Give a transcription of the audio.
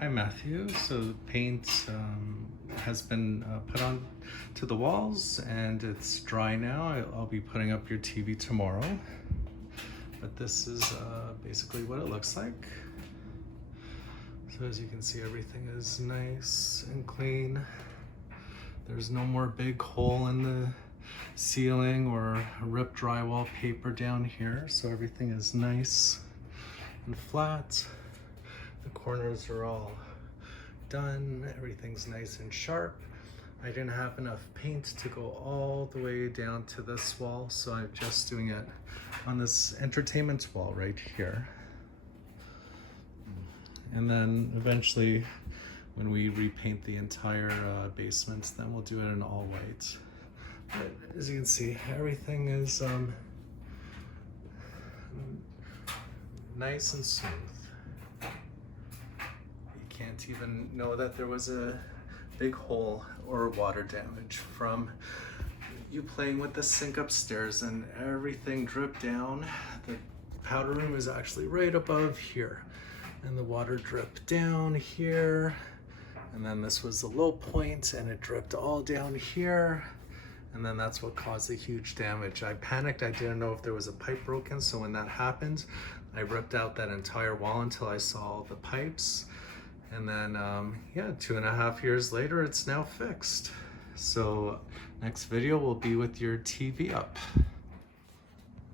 Hi Matthew. So paint has been put on to the walls and it's dry now. I'll be putting up your TV tomorrow. But this is basically what it looks like. So as you can see, everything is nice and clean. There's no more big hole in the ceiling or ripped drywall paper down here. So everything is nice and flat. The corners are all done. Everything's nice and sharp. I didn't have enough paint to go all the way down to this wall, so I'm just doing it on this entertainment wall right here. And then eventually, when we repaint the entire basement, then we'll do it in all white. But as you can see, everything is nice and smooth. Can't even know that there was a big hole or water damage from you playing with the sink upstairs, and everything dripped down. The powder room is actually right above here, and the water dripped down here, and then this was the low point and it dripped all down here, and then that's what caused the huge damage. I panicked. I didn't know if there was a pipe broken, so when that happened, I ripped out that entire wall until I saw all the pipes. And then, yeah, 2.5 years later, it's now fixed. So next video will be with your TV up.